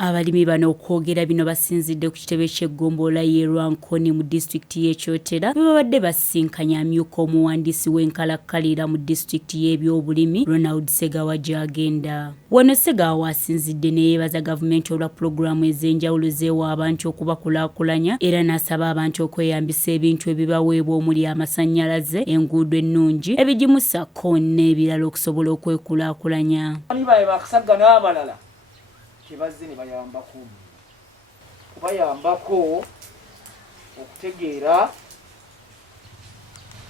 Abalimi bano okwogera bino basinzidde ku kitebe ky'eggombolola y'e Rwankoni mu disitulikiti y'e Kyotera bwe babadde basinkanya amyuka omuwandiisi w'enkalakkalira mu disitulikiti y'ebyobulimi Ronald Segawa gy'agenda. Wano Segawa asinzidde ne yeebaza gavumenti olwa pulogulaamu ez'enjawulo z'ewa abantu okubakulaakulanya era n'asaba abantu okweyambisa ebintu ebibaweebwa omuli amasannyalaze, enguudo ennungi, ebigimusa ko n'ebirala okusobola okwekulaakulanya. Kibazze ne bayambako okutegeera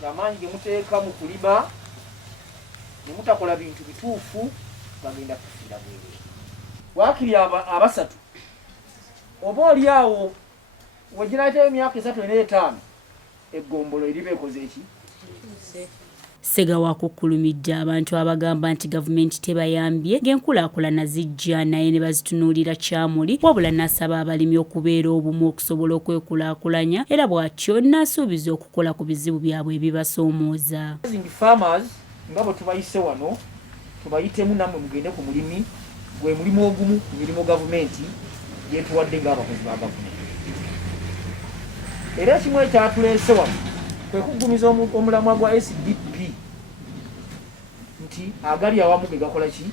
amaanyi ge muteeka mu kulima ne mutakola bintu bituufu bagenda kufiira bwereere. Waakiri abasatu oba oli awo wegirayo emyaka 35 eggombolo eriba ekoze eki? Segawa akukkulumidde abantu abagamba nti gavumenti tebayambye ng'enkulaakulana zijja naye ne bazitunuulira kyamuli, wabula n'asaba abalimi okubeera obumu okusobola okwekulaakulanya era bw'atyo n'asuubiza okukola ku bizibu byabwe ebibasoomooza. Farmers nga bwe tubayise wano tubayitemu nammwe mugende ku mulimi gwe mulimu ogumu ku mirimu gavumenti gyetuwadde ng'abakozi ba gavumenti. Era ekimu ekyatuleese wano kwe kuggumiza omulamwa gwa SDP nti agali awamu ge gakola ki?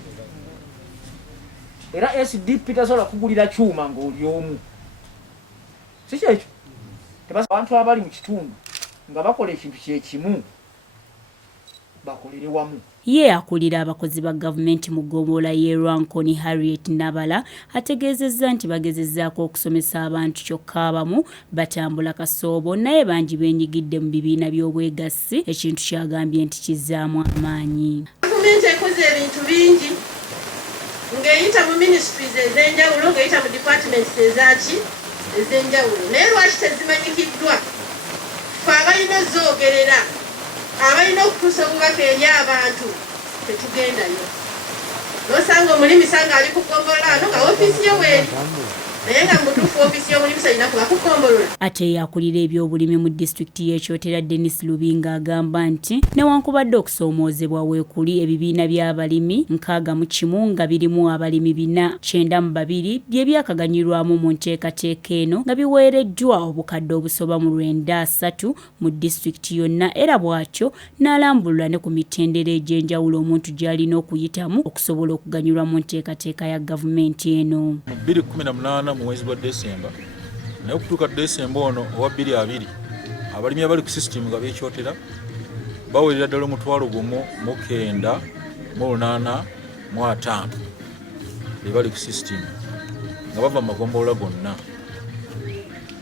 Era SDP tasobola kugulira kyuma ng'oli omu. Si kyekyo? Abantu abali mu kitundu nga bakola ekintu kyekimu bakolere wamu. Ye akulira abakozi ba gavumenti mu ggombolola y'e Rwankoni Harriet Nabala ategeezezza nti bagezezzaako okusomesa abantu kyokka abamu batambula kasoobo naye bangi beenyigidde mu bibiina by'obwegassi, ekintu kyagambye nti kizzaamu amaanyi. Gavumenti ekoze ebintu bingi ng'eyita mu ministries ez'enjawulo, ng'eyita mu departments ez'enjawulo, naye lwaki tezimanyikiddwa? Ffe abalina zoogerera abalina okutuusa obubaka eri abantu tetugendayo. Nosanga omulimi sanga ali ku ggombolola ano nga ofiisi ye weeri naye nga mutuufu ofiisi y'omulimi salina kuba ku ggombolola. Ate yakulira ebyobulimi mu disitulikiti y'e Kyotera Dennis Lubinga agamba nti newankubadde okusoomoozebwa weekuli ebibiina by'abalimi 61 nga birimu abalimi 492 bye byakaganyirwamu mu nteekateeka eno nga biweereddwa obukadde obusoba mu 93 mu disitulikiti yonna era bw'atyo n'alambulula ne ku mitendera egy'enjawulo omuntu gy'alina okuyitamu okusobola okuganyulwa mu nteekateeka ya gavumenti eno. 2018 mu mwezi gwa Desemba naye okutuuka Desemba ono owa 2020 abalimi abali ku sisitimu nga b'ekyotera bawerera ddala 1,985 be bali ku sisitimu nga bava mu magombolola gonna.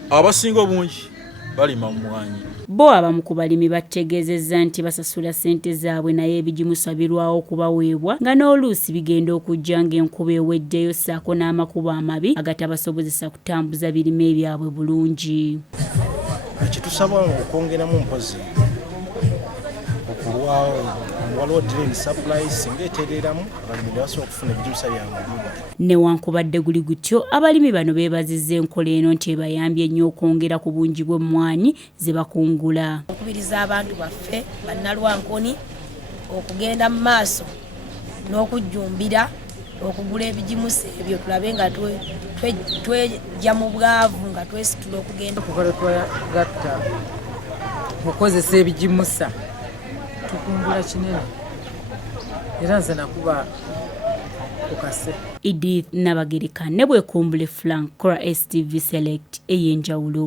Abasinga obungi balima mu mwanyi. Bo abamu ku balimi bategeezezza nti basasula ssente zaabwe naye ebigimusa birwawo okubaweebwa nga n'oluusi bigenda okujja ng'enkuba eweddeyo ssaako n'amakubo amabi agatabasobozesa kutambuza birime byabwe bulungi. Kitusaba okwongeramu mpozi okulwawo waliwo drain supply singa etereeramu abalimi basobola okufuna ebigimusa byabwe. Newankubadde guli gutyo abalimi bano beebazizza enkola eno nti ebayambye nnyo okwongera ku bungi bw'emmwanyi ze bakungula. Okubiriza abantu baffe bannalwankoni okugenda mu maaso n'okujjumbira okugula ebigimusa ebyo tulabe nga twejja mu bwavu nga twesitula okugenda okukola twagatta okukozesa ebigimusa tukungula kinene era nze nakuba kukase. Edith Nabagereka ne bwekumbule Frank Kora STV Select ey'enjawulo.